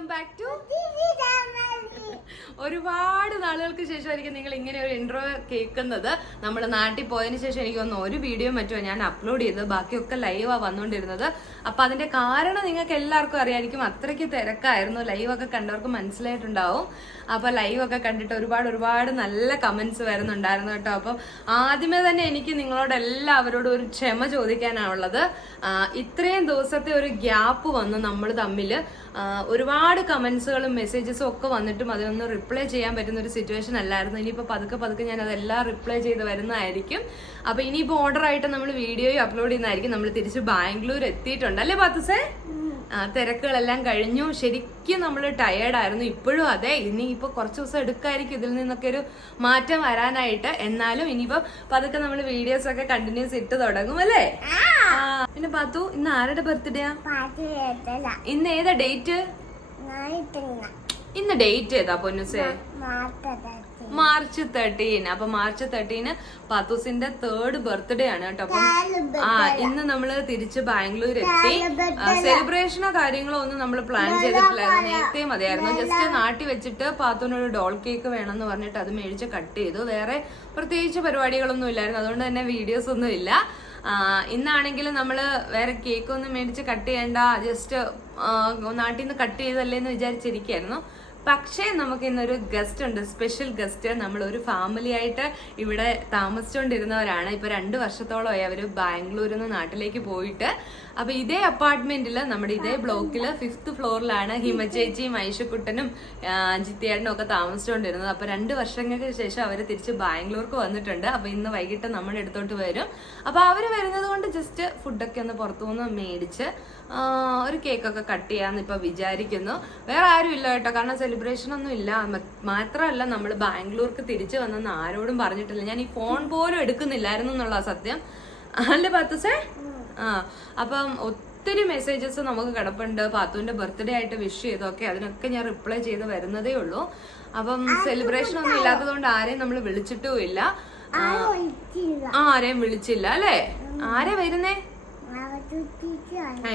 Welcome back to ഒരുപാട് നാളുകൾക്ക് ശേഷമായിരിക്കും നിങ്ങൾ ഇങ്ങനെ ഒരു ഇൻട്രോ കേൾക്കുന്നത്. നമ്മൾ നാട്ടിൽ പോയതിനു ശേഷം എനിക്ക് തോന്നുന്നു ഒരു വീഡിയോ മറ്റോ ഞാൻ അപ്ലോഡ് ചെയ്തത്, ബാക്കിയൊക്കെ ലൈവാ വന്നുകൊണ്ടിരുന്നത്. അപ്പൊ അതിന്റെ കാരണം നിങ്ങൾക്ക് എല്ലാവർക്കും അറിയാമായിരിക്കും, അത്രയ്ക്ക് തിരക്കായിരുന്നു. ലൈവൊക്കെ കണ്ടവർക്ക് മനസ്സിലായിട്ടുണ്ടാവും. അപ്പൊ ലൈവൊക്കെ കണ്ടിട്ട് ഒരുപാട് നല്ല കമന്റ്സ് വരുന്നുണ്ടായിരുന്നു കേട്ടോ. അപ്പം ആദ്യമേ തന്നെ എനിക്ക് നിങ്ങളോട് എല്ലാവരോടും ഒരു ക്ഷമ ചോദിക്കാനാണുള്ളത്. ഇത്രയും ദിവസത്തെ ഒരു ഗ്യാപ്പ് വന്നു നമ്മൾ തമ്മിൽ. ഒരുപാട് കമന്റ്സുകളും മെസ്സേജസും ഒക്കെ വന്നിട്ടും അതിനൊന്നും റിപ്ലൈ ചെയ്യാൻ പറ്റുന്ന ഒരു സിറ്റുവേഷൻ അല്ലായിരുന്നു. ഇനിയിപ്പോൾ പതുക്കെ ഞാൻ അതെല്ലാം റിപ്ലൈ ചെയ്ത് വരുന്നതായിരിക്കും. അപ്പൊ ഇനിയിപ്പോൾ ഓർഡർ ആയിട്ട് നമ്മൾ വീഡിയോയും അപ്ലോഡ് ചെയ്യുന്നതായിരിക്കും. നമ്മൾ തിരിച്ച് ബാംഗ്ലൂർ എത്തിയിട്ടുണ്ട് അല്ലേ പാത്തുസേ? തിരക്കുകളെല്ലാം കഴിഞ്ഞു. ശരിക്കും നമ്മൾ ടയേർഡായിരുന്നു. ഇപ്പോഴും അതെ. ഇനിയിപ്പോ കുറച്ച് ദിവസം എടുക്കായിരിക്കും ഇതിൽ നിന്നൊക്കെ ഒരു മാറ്റം വരാനായിട്ട്. എന്നാലും ഇനിയിപ്പോ പതുക്കെ നമ്മൾ വീഡിയോസ് ഒക്കെ കണ്ടിന്യൂസ് ഇട്ട് തുടങ്ങും അല്ലേ? പിന്നെ പാത്തു, ഇന്ന് ആരുടെ ബർത്ത്ഡേയാ? ഇന്ന് ഏതാ ഡേറ്റ്? ഇന്ന് ഡേറ്റ് ഏതാ പൊന്നുസേ? മാർച്ച് 13. അപ്പൊ മാർച്ച് 13 പാത്തൂസിന്റെ 3rd ബർത്ത്ഡേ ആണ് കേട്ടോ. അപ്പം ഇന്ന് നമ്മള് തിരിച്ച് ബാംഗ്ലൂർ എത്തി. സെലിബ്രേഷനോ കാര്യങ്ങളോ ഒന്നും നമ്മൾ പ്ലാൻ ചെയ്തിട്ടില്ലായിരുന്നു. നേരത്തെ മതിയായിരുന്നു. ജസ്റ്റ് നാട്ടിൽ വെച്ചിട്ട് പാത്തൂനൊരു ഡോൾ കേക്ക് വേണമെന്ന് പറഞ്ഞിട്ട് അത് മേടിച്ച് കട്ട് ചെയ്തു. വേറെ പ്രത്യേകിച്ച് പരിപാടികളൊന്നും ഇല്ലായിരുന്നു. അതുകൊണ്ട് തന്നെ വീഡിയോസ് ഒന്നും ഇല്ല. ഇന്നാണെങ്കിൽ നമ്മള് വേറെ കേക്ക് ഒന്നും മേടിച്ച് കട്ട് ചെയ്യണ്ട, ജസ്റ്റ് നാട്ടിൽ നിന്ന് കട്ട് ചെയ്തല്ലേന്ന് വിചാരിച്ചിരിക്കായിരുന്നു. പക്ഷേ നമുക്ക് ഇന്നൊരു ഗസ്റ്റ് ഉണ്ട്, സ്പെഷ്യൽ ഗസ്റ്റ്. നമ്മൾ ഒരു ഫാമിലി ആയിട്ട് ഇവിടെ താമസിച്ചുകൊണ്ടിരുന്നവരാണ്. ഇപ്പൊ 2 വർഷത്തോളമായി അവര് ബാംഗ്ലൂരിൽ നിന്ന് നാട്ടിലേക്ക് പോയിട്ട്. അപ്പൊ ഇതേ അപ്പാർട്ട്മെന്റിൽ, നമ്മുടെ ഇതേ ബ്ലോക്കില് 5th ഫ്ലോറിലാണ് ഹിമചേച്ചിയും ഐഷക്കുട്ടനും ജിത്തിയേട്ടനും ഒക്കെ താമസിച്ചുകൊണ്ടിരുന്നത്. അപ്പൊ 2 വർഷങ്ങൾക്ക് ശേഷം അവര് തിരിച്ച് ബാംഗ്ലൂർക്ക് വന്നിട്ടുണ്ട്. അപ്പൊ ഇന്ന് വൈകിട്ട് നമ്മുടെ അടുത്തോട്ട് വരും. അപ്പൊ അവര് വരുന്നത് കൊണ്ട് ജസ്റ്റ് ഫുഡൊക്കെ ഒന്ന് പുറത്തുനിന്ന് മേടിച്ച് ഒരു കേക്കൊക്കെ കട്ട് ചെയ്യാന്ന് ഇപ്പൊ വിചാരിക്കുന്നു. വേറെ ആരും ഇല്ല കേട്ടോ, കാരണം സെലിബ്രേഷൻ ഒന്നും ഇല്ല. മാത്രമല്ല നമ്മൾ ബാംഗ്ലൂർക്ക് തിരിച്ചു വന്നെന്ന് ആരോടും പറഞ്ഞിട്ടില്ല. ഞാൻ ഈ ഫോൺ പോലും എടുക്കുന്നില്ലായിരുന്നു എന്നുള്ള സത്യം അല്ലേ പാത്തുസേ? അപ്പം ഒത്തിരി മെസ്സേജസ് നമുക്ക് കിടപ്പുണ്ട്. പാത്തുവിന്റെ ബർത്ത്ഡേ ആയിട്ട് വിഷ് ചെയ്തൊക്കെ, അതിനൊക്കെ ഞാൻ റിപ്ലൈ ചെയ്ത് വരുന്നതേ ഉള്ളൂ. അപ്പം സെലിബ്രേഷൻ ഒന്നും ഇല്ലാത്തത് കൊണ്ട് ആരെയും നമ്മൾ വിളിച്ചിട്ടും ഇല്ല. ആരെയും വിളിച്ചില്ല അല്ലേ? ആരാ വരുന്നേ?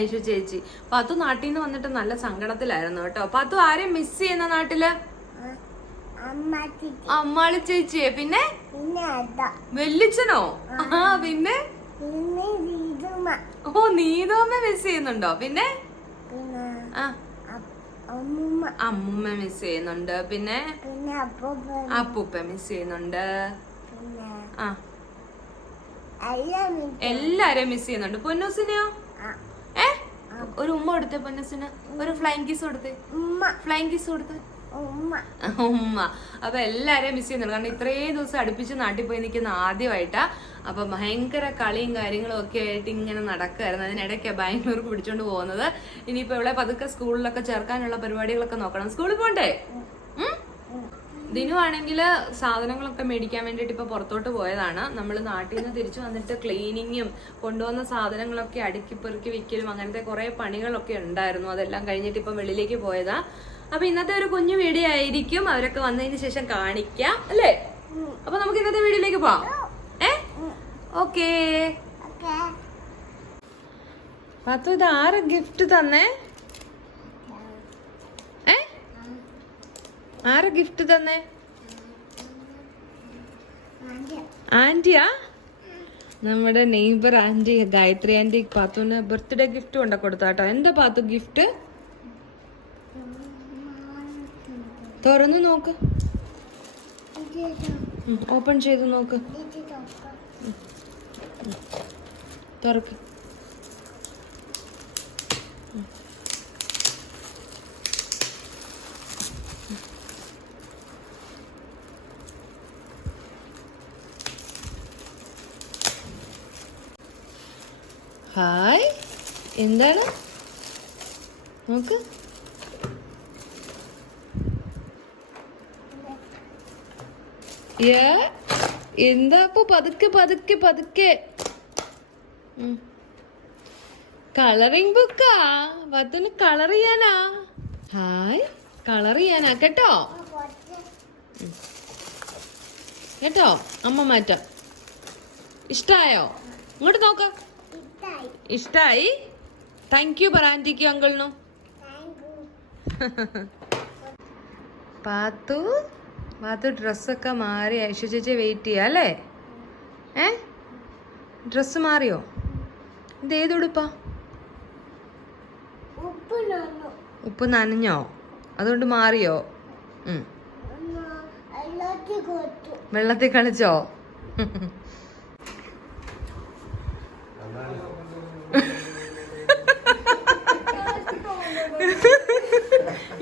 ഐഷു ചേച്ചി. പാത്തു നാട്ടിൽ നിന്ന് വന്നിട്ട് നല്ല സങ്കടത്തിലായിരുന്നു കേട്ടോ. പാത്തു ആരെയും മിസ് ചെയ്യുന്ന നാട്ടില്? അമ്മാളി ചേച്ചിയെ. പിന്നെ വെല്ലിച്ചനോ? പിന്നെ ഓ, നീതോമ്മ മിസ് ചെയ്യുന്നുണ്ടോ? പിന്നെ അമ്മൂമ്മ മിസ് ചെയ്യുന്നുണ്ട്. പിന്നെ അപ്പൂപ്പ മിസ് ചെയ്യുന്നുണ്ട്. എല്ലാരെയും മിസ് ചെയ്യുന്നുണ്ട്. പൊന്നൂസിനെയോ? ഒരു ഉമ്മ കൊടുത്തേ പൊന്നൂസിന്, ഒരു ഫ്ലൈങ് കിസ് കൊടുത്തേ. ഫ്ലൈങ് കിസ് കൊടുത്തേ ഉമ്മ. അപ്പൊ എല്ലാരെയും മിസ് ചെയ്യുന്നുണ്ട്. കാരണം ഇത്രയും ദിവസം അടുപ്പിച്ച് നാട്ടിൽ പോയി നിൽക്കുന്ന ആദ്യമായിട്ടാ. അപ്പൊ ഭയങ്കര കളിയും കാര്യങ്ങളും ഒക്കെ ആയിട്ട് ഇങ്ങനെ നടക്കുമായിരുന്നു. അതിനിടയ്ക്കാണ് ബാംഗ്ലൂർക്ക് പിടിച്ചോണ്ട് പോകുന്നത്. ഇനിയിപ്പോ ഇവിടെ പതുക്കെ സ്കൂളിലൊക്കെ ചേർക്കാനുള്ള പരിപാടികളൊക്കെ നോക്കണം. സ്കൂളിൽ പോണ്ടേ? ദിനു ആണെങ്കിൽ സാധനങ്ങളൊക്കെ മേടിക്കാൻ വേണ്ടിയിട്ട് ഇപ്പൊ പുറത്തോട്ട് പോയതാണ്. നമ്മൾ നാട്ടിൽ നിന്ന് തിരിച്ചു വന്നിട്ട് ക്ലീനിങ്ങും കൊണ്ടുവന്ന സാധനങ്ങളൊക്കെ അടുക്കി പെറുക്കി വിൽക്കലും അങ്ങനത്തെ കുറെ പണികളൊക്കെ ഉണ്ടായിരുന്നു. അതെല്ലാം കഴിഞ്ഞിട്ട് ഇപ്പൊ വെളിയിലേക്ക് പോയതാ. അപ്പൊ ഇന്നത്തെ ഒരു കുഞ്ഞു വീഡിയോ ആയിരിക്കും. അവരൊക്കെ വന്നതിന് ശേഷം കാണിക്കാം അല്ലേ? അപ്പൊ നമുക്ക് ഇന്നത്തെ വീഡിയോയിലേക്ക് പോവാം. ഓക്കേ. പാത്തു, ഇത് ആര് ഗിഫ്റ്റ് തന്നേ? ആരാ ഗിഫ്റ്റ് തന്നെ? ആന്റിയാ? നമ്മുടെ നെയ്ബർ ആന്റി ഗായത്രി ആന്റി പാത്തുവിന് ബർത്ത്ഡേ ഗിഫ്റ്റ് കൊണ്ട കൊടുത്താട്ടോ. എന്താ പാത്തു ഗിഫ്റ്റ്? തുറന്നു നോക്ക്, ഓപ്പൺ ചെയ്ത് നോക്ക്, തുറക്ക്. ഹായ്, എന്താണ് നോക്ക്. എന്താ ഇപ്പൊ? പതുക്കെ കളറിംഗ് ബുക്കാ? പത്തുന് കളർ ചെയ്യാനാ? ഹായ്, കളർ ചെയ്യാനാ കേട്ടോ. കേട്ടോ, അമ്മ മാറ്റാം. ഇഷ്ടായോ? ഇങ്ങോട്ട് നോക്ക. ഇഷ്ടായി? താങ്ക് യു പറ ആന്റിക്കും അങ്കിളിനും. പാത്തു ഡ്രസ്സൊക്കെ മാറി ഐഷു ചേച്ചി വെയിറ്റ് ചെയ്യാ അല്ലേ? ഡ്രസ്സ് മാറിയോ? ഇത് ഏത് ഉടുപ്പാ? ഉപ്പ് നനഞ്ഞോ? അതുകൊണ്ട് മാറിയോ? വെള്ളത്തിൽ കളിച്ചോ?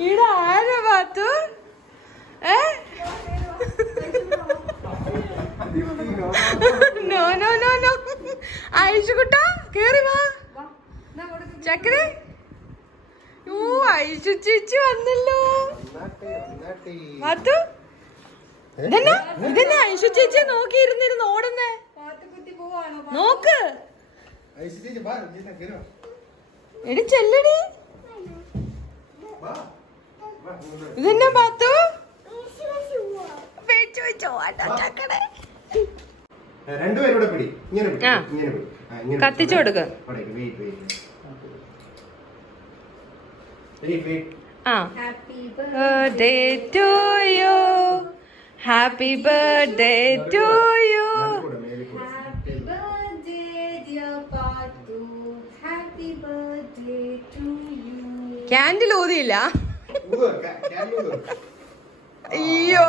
ഇവിടെ ആരാ Pathu? No no no no. ഐഷുകുട്ട കേറി വാ. ചക്കര ഐഷു ചേച്ചി വന്നല്ലോ. പാത്തു ഇതെന്നെ ഐഷു ചേച്ചിയെ നോക്കിയിരുന്നിരുന്ന് ഓടുന്നേ. നോക്ക് എടി ചെല്ലടി. ഇതെന്നാ പാത്തു? കത്തിച്ചു കൊടുക്ക. Happy birthday to you. Happy birthday to you. Happy birthday dear Pathu. Happy birthday to you. Candle ഊതിയില്ല. അയ്യോ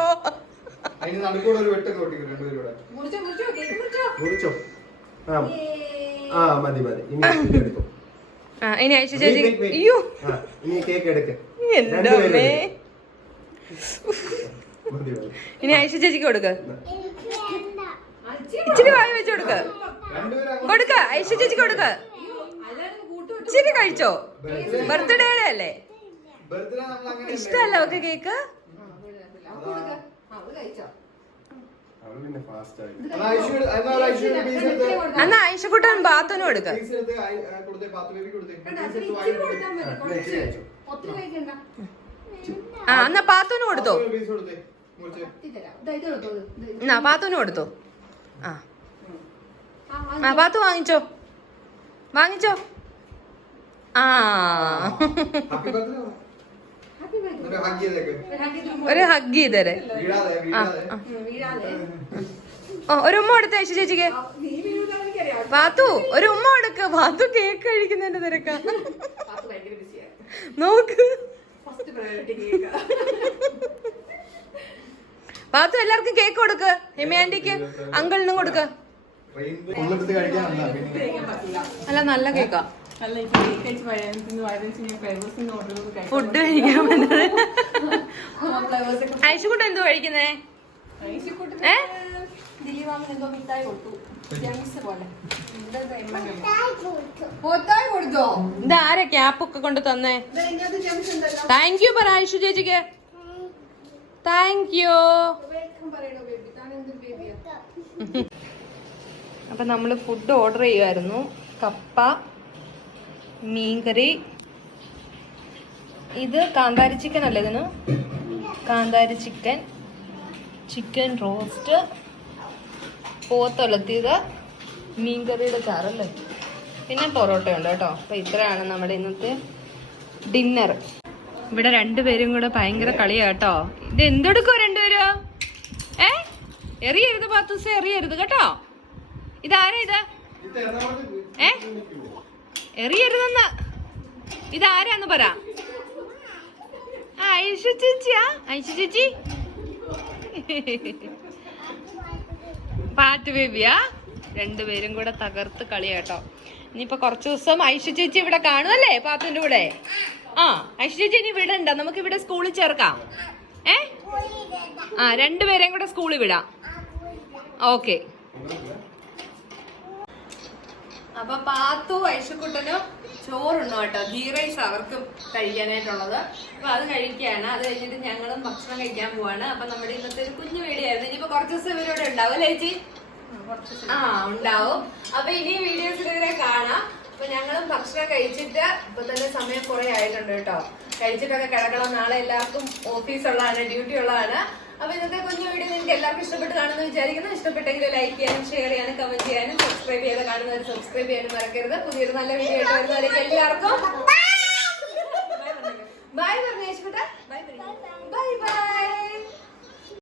ഇനി ഐഷു ചേച്ചി. അയ്യോ എന്റെ അമ്മേ. ഇനി ഐഷു ചേച്ചിക്ക് കൊടുക്ക. ഇച്ചിരി വായി വെച്ച് കൊടുക്ക. കൊടുക്ക ഐഷു ചേച്ചിക്ക് കൊടുക്ക. ഇച്ചിരി കഴിച്ചോ? ബർത്ത്ഡേയുടെ അല്ലേ? ഇഷ്ടല്ല ഒക്കെ കേക്ക്. എന്നാ ഐഷക്കുട്ടൻ ബാത്തുനും എടുക്ക. എന്നാ പാത്തുനും കൊടുത്തോ. എന്നാ പാത്തുനും കൊടുത്തോ. ആ പാത്തു വാങ്ങിച്ചോ. ഒരു ഹഗ് ചെയ്തരെ. ഒരു ഉമ്മ കൊടുത്ത ഐഷു ചേച്ചിക്ക്. പാത്തു ഒരു ഉമ്മ കൊടുക്ക. പാത്തു കേക്ക് കഴിക്കുന്നതിന്റെ തിരക്കാ. നോക്ക് പാത്തു എല്ലാവർക്കും കേക്ക് കൊടുക്ക്. ഹിമ ആന്റിക്ക് അങ്കിളിനും കൊടുക്ക. അല്ല നല്ല കേക്കാ. ഫുഡ് കഴിക്കാൻ പറ്റുന്നത്. ഐഷുക്കുട്ടൻ എന്തോ കഴിക്കുന്നേ? ഇതാരാ ക്യാപ്പൊക്കെ കൊണ്ട് തന്നേ? താങ്ക് യു പറ ഐഷു ചേച്ചിക്ക്. Thank you. അപ്പൊ നമ്മള് ഫുഡ് ഓർഡർ ചെയ്യുമായിരുന്നു. കപ്പ, മീൻകറി. ഇത് കാന്താരി ചിക്കൻ അല്ലേ? ഇതിന് കാന്താരി ചിക്കൻ, ചിക്കൻ റോസ്റ്റ്, പോത്തൊലത്തിയത്, മീൻകറിയുടെ ചാറല്ലേ, പിന്നെ പൊറോട്ട ഉണ്ട് കേട്ടോ. അപ്പൊ ഇത്രയാണ് നമ്മുടെ ഇന്നത്തെ ഡിന്നർ. ഇവിടെ രണ്ടുപേരും കൂടെ ഭയങ്കര കളിയാ കേട്ടോ. ഇത് എന്തെടുക്കോ രണ്ടുപേരും? എറിയരുത് പാത്തൂസ, എറിയരുത് കേട്ടോ. ഇതാരാ ഇത്? എറിയരുതെന്ന്. ഇതാരാന്ന് പറ. ഐഷു ചേച്ചിയാ? ഐഷു ചേച്ചി പാറ്റ് ബേബിയാ? രണ്ടുപേരും കൂടെ തകർത്ത് കളിയാട്ടോ. ഇനിയിപ്പൊ കുറച്ചു ദിവസം ഐഷു ചേച്ചി ഇവിടെ കാണുമല്ലേ പാത്തുവിന്റെ കൂടെ? ഐഷു ചേച്ചി ഇനി വിടണ്ട, നമുക്ക് ഇവിടെ സ്കൂളിൽ ചേർക്കാം. രണ്ടുപേരെയും കൂടെ സ്കൂളിൽ വിടാം. ഓക്കെ. അപ്പൊ പാത്തു ഐഷുക്കുട്ടനും ചോറുണ്ടോ കേട്ടോ. ഗീ റൈസ് അവർക്കും കഴിക്കാനായിട്ടുള്ളത്. അപ്പൊ അത് കഴിക്കുകയാണ്. അത് കഴിഞ്ഞിട്ട് ഞങ്ങളും ഭക്ഷണം കഴിക്കാൻ പോവാണ്. അപ്പൊ നമ്മുടെ ഇന്നത്തെ ഒരു കുഞ്ഞു വീഡിയോ ആയിരുന്നു. ഇനിയിപ്പോ കുറച്ച് ദിവസം ഇവരോട് ഉണ്ടാവും അല്ലേ ചേച്ചി? ഉണ്ടാവും. അപ്പൊ ഇനി വീഡിയോസിൽ ഇവരെ കാണാം. അപ്പൊ ഞങ്ങളും ഭക്ഷണം കഴിച്ചിട്ട് ഇപ്പൊ തന്നെ സമയം കുറെ ആയിട്ടുണ്ട് കേട്ടോ. കഴിച്ചിട്ടൊക്കെ കിടക്കണം. നാളെ എല്ലാവർക്കും ഓഫീസ് ഉള്ളതാണ്, ഡ്യൂട്ടി ഉള്ളതാണ്. അപ്പൊ ഇന്നത്തെ കുഞ്ഞു വീഡിയോ നിങ്ങൾക്ക് എല്ലാവർക്കും ഇഷ്ടപ്പെട്ട് കാണുമെന്ന് വിചാരിക്കുന്നു. ഇഷ്ടപ്പെട്ടെങ്കിൽ ലൈക്ക് ചെയ്യാനും ഷെയർ ചെയ്യാനും കമന്റ് ചെയ്യാനും സബ്സ്ക്രൈബ് ചെയ്യാതെ കാണുന്നവർ സബ്സ്ക്രൈബ് ചെയ്യാനും മറക്കരുത്. പുതിയൊരു നല്ല വീഡിയോ ആയിട്ട് വരുന്നവരേക്ക് എല്ലാവർക്കും